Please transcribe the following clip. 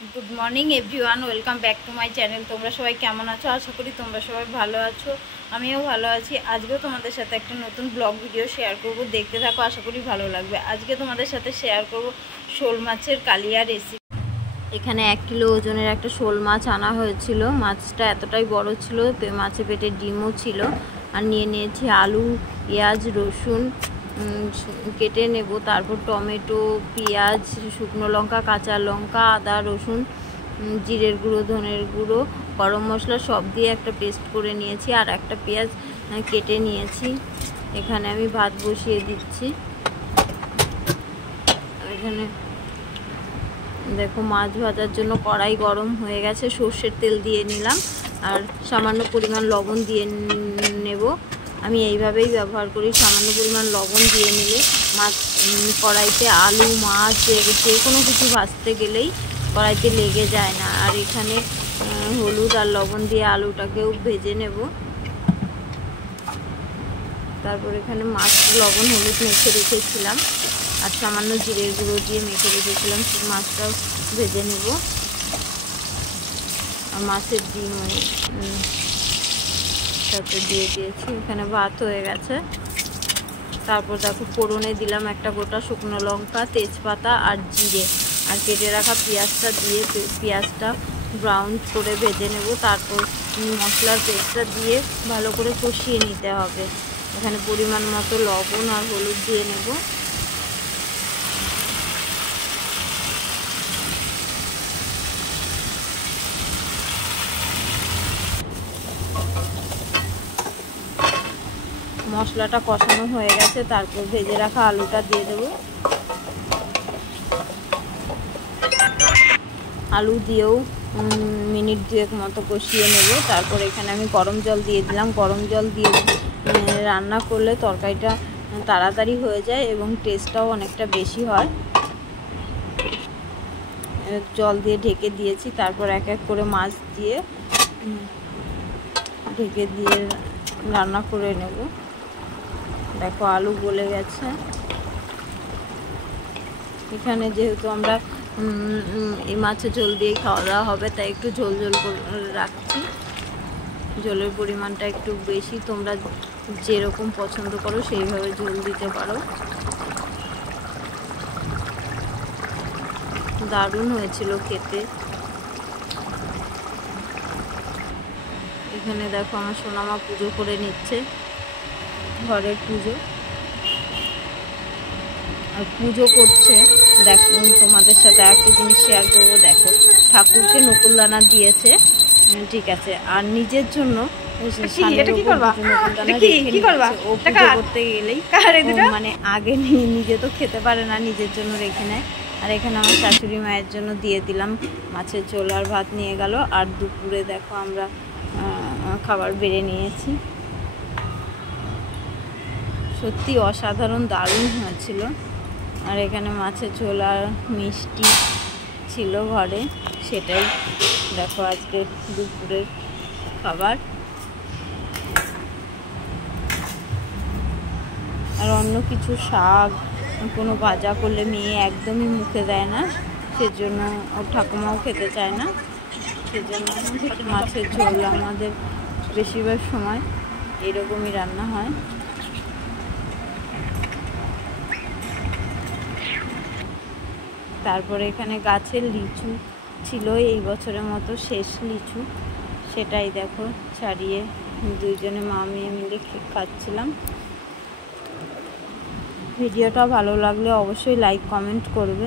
Good morning everyone welcome back to my channel. তোমরা সবাই কেমন আছো? আশা করি তোমরা সবাই ভালো আছো, আমিও ভালো আছি। আজকেও তোমাদের সাথে একটা নতুন ব্লগ ভিডিও শেয়ার করব, দেখতে থাকো, আশা করি ভালো লাগবে। আজকে তোমাদের সাথে শেয়ার করব শোল মাছের কালিয়া রেসিপি। এখানে 1 কিলো ওজনের একটা শোল মাছ আনা হয়েছিল। মাছটা এতটাই বড় ছিল, মাছের পেটে ডিমও ছিল। আর নিয়ে নিয়েছি আলু, পেঁয়াজ, রসুন কেটে নেব। তারপর টমেটো, পেঁয়াজ, শুকনো লঙ্কা, কাঁচা লঙ্কা, আদা, রসুন, জিরের গুঁড়ো, ধনের গুঁড়ো, গরম মশলা সব দিয়ে একটা পেস্ট করে নিয়েছি। আর একটা পেঁয়াজ কেটে নিয়েছি। এখানে আমি ভাত বসিয়ে দিচ্ছি। এখানে দেখো মাছ ভাজার জন্য কড়াই গরম হয়ে গেছে, সর্ষের তেল দিয়ে নিলাম আর সামান্য পরিমাণ লবণ দিয়ে নেব। আমি এইভাবেই ব্যবহার করি, সামান্য পরিমাণ লবণ দিয়ে নিলে মাছ কড়াইতে আলু, মাছ যে কোনো কিছু ভাজতে গেলেই কড়াইতে লেগে যায় না। আর এখানে হলুদ আর লবণ দিয়ে আলুটাকেও ভেজে নেব। তারপর এখানে মাছ লবণ হলুদ মেখে রেখেছিলাম আর সামান্য জিরের গুঁড়ো দিয়ে মেখে রেখেছিলাম, মাছটাও ভেজে নেব। আর মাছের ডিম সাথে দিয়ে দিয়েছি। এখানে ভাত হয়ে গেছে। তারপর দেখো ফোড়নে দিলাম একটা গোটা শুকনো লঙ্কা, তেজপাতা আর জিরে, আর কেটে রাখা পেঁয়াজটা দিয়ে পেঁয়াজটা ব্রাউন করে ভেজে নেব। তারপর মশলার পেস্টটা দিয়ে ভালো করে কষিয়ে নিতে হবে। এখানে পরিমাণ মতো লবণ আর হলুদ দিয়ে নেব। মশলাটা কষানো হয়ে গেছে, তারপর ভেজে রাখা আলুটা দিয়ে দেব। আলু দিয়েও মিনিট 2 মতো কষিয়ে নেব। তারপর এখানে আমি গরম জল দিয়ে দিলাম। গরম জল দিয়ে রান্না করলে তরকারিটা তাড়াতাড়ি হয়ে যায় এবং টেস্টটাও অনেকটা বেশি হয়। জল দিয়ে ঢেকে দিয়েছি। তারপর এক এক করে মাছ দিয়ে ঢেকে দিয়ে রান্না করে নেব। দেখো আলু গলে গেছে। এখানে যেহেতু আমরা এই মাছের ঝোল দিয়ে খাওয়া দাওয়া হবে, তাই একটু ঝোল ঝোল করে রাখছি। ঝোলের পরিমাণটা একটু বেশি, তোমরা যেরকম পছন্দ করো সেইভাবে ঝোল দিতে পারো। দারুণ হয়েছিল খেতে। এখানে দেখো আমার সোনামা পুজো করে নিচ্ছে, ঘরের পুজো। আর পুজো করছে, দেখো তোমাদের সাথে একটা জিনিস শেয়ার করবো। দেখো ঠাকুরকে নকুলদানা দিয়েছে, ঠিক আছে, আর নিজের জন্য ও পুজো করতে গেলেই মানে আগে নিজে তো খেতে পারে না, নিজের জন্য রেখে নেয়। আর এখানে আমার শাশুড়ি মায়ের জন্য দিয়ে দিলাম। মাছের ঝোল আর ভাত নিয়ে গেল। আর দুপুরে দেখো আমরা খাবার বেড়ে নিয়েছি। সত্যি অসাধারণ দারুণ হয়েছিল। আর এখানে মাছের ঝোল আর মিষ্টি ছিল ঘরে, সেটাই দেখো আজকে দুপুরের খাবার। আর অন্য কিছু শাক কোনো ভাজা করলে মেয়ে একদমই মুখে দেয় না, সেজন্য ওর ঠাকুমাও খেতে চায় না, সেজন্য মাছের ঝোল আমাদের বেশিরভাগ সময় এরকমই রান্না হয়। তারপরে এখানে গাছের লিচু ছিল, এই বছরের মতো শেষ লিচু, সেটাই দেখো ছাড়িয়ে দুইজনে মা মেয়ে মিলে খাচ্ছিলাম। ভিডিওটা ভালো লাগলে অবশ্যই লাইক কমেন্ট করবে।